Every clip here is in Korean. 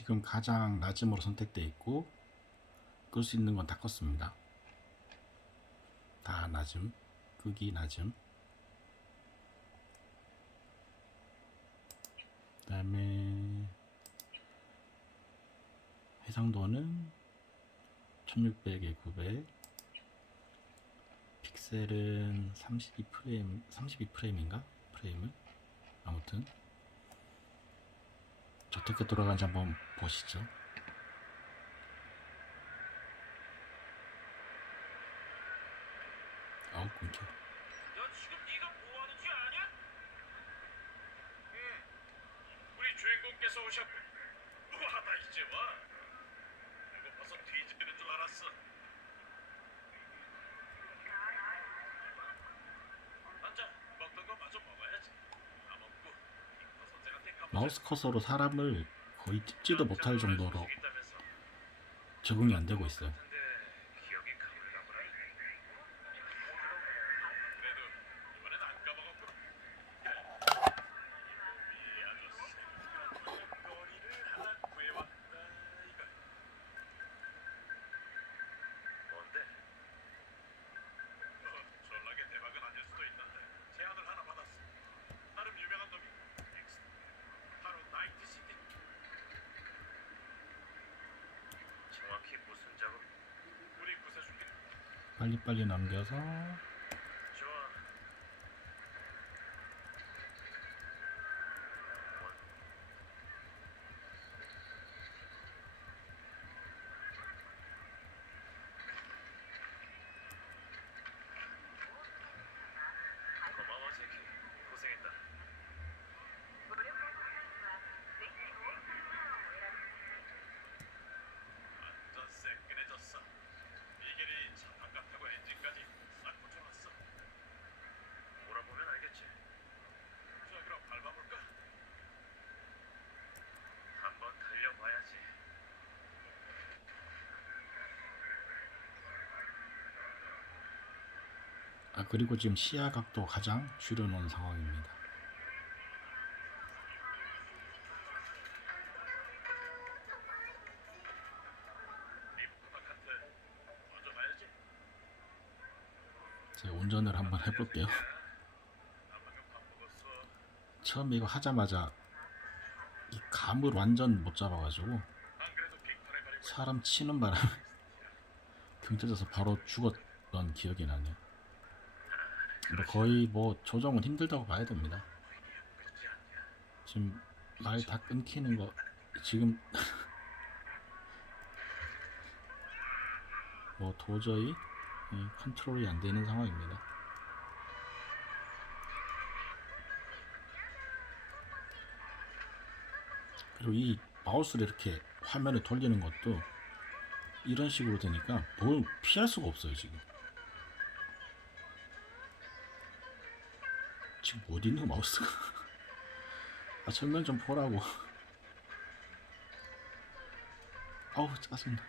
지금 가장 낮음으로 선택되어 있고 끌 수 있는 건 다 껐습니다. 다 낮음, 끄기 낮음. 그다음에 해상도는 1600에 900 픽셀은 32프레임 32프레임인가 프레임은 아무튼 어떻게 돌아가는지 한번 보시죠. 아우 끊겨. 너 지금 네가 뭐 하는 줄 아냐? 응. 우리 주인공께서 오셨고. 우하다 이제 와. 배고파서 뒤지는 줄 알았어. 앉아. 먹던 거 마저 먹어야지. 다 먹고 빅터 선생한테 가보자. 마우스 커서로 사람을 거의 찍지도 못할 정도로. 적응이 안 되고 있어요. 같은데 기억이 가물가물하네. 그래도 이번엔 안 까먹었군. 이 아주 새콤한 거리를 하나 구해왔다 이거. 뭔데? 어, 전락의 대박은 아닐 수도 있는데 제안을 하나 받았어. 나름 유명한 놈이. 엑스. 바로 나이트 시티. 정확히 무슨 작업? 우리 구세주기 빨리빨리 남겨서 좋아. 고마워 제키. 고생했다. 완전 새끈해졌어. 미겔이 차 바깥하고 엔진까지 싹 붙여놨어. 몰아보면 알겠지. 자, 그럼 밟아볼까? 한번 달려봐야지. 아 그리고 지금 시야 각도 가장 줄여놓은 상황입니다. 제가 운전을 한번 해볼게요. 처음에 이거 하자마자 이 감을 완전 못 잡아가지고 사람 치는 바람에 경찰서에서 바로 죽었던 기억이 나네요. 뭐 거의 뭐 조정은 힘들다고 봐야 됩니다. 지금 말 다 끊기는 거 지금 뭐 도저히 예, 컨트롤이 안 되는 상황입니다. 그리고 이 마우스를 이렇게 화면을 돌리는 것도 이런 식으로 되니까 뭘 피할 수가 없어요 지금. 지금 어디 있는 마우스가? 아 설명 좀 보라고. 아우 짜증나.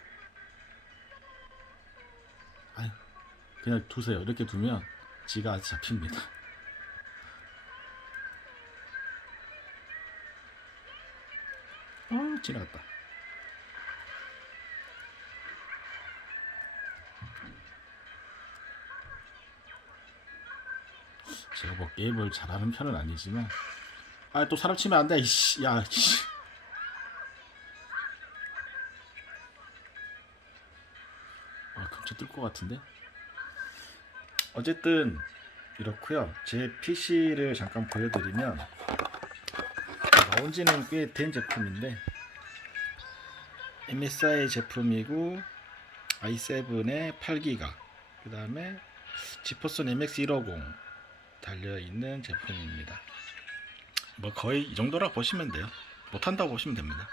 아유 그냥 두세요. 이렇게 두면 지가 잡힙니다. 어 지나갔다. 제가 뭐 게임을 잘하는 편은 아니지만 아 또 사람 치면 안 돼. 이씨 야 씨. 아 근처 뜰것 같은데. 어쨌든 이렇고요. 제 PC를 잠깐 보여드리면 나온 지는 꽤 된 제품인데 MSI 제품이고 i7에 8기가 그 다음에 지퍼슨 MX 150 달려있는 제품입니다. 뭐 거의 이 정도라 보시면 돼요. 못한다고 보시면 됩니다.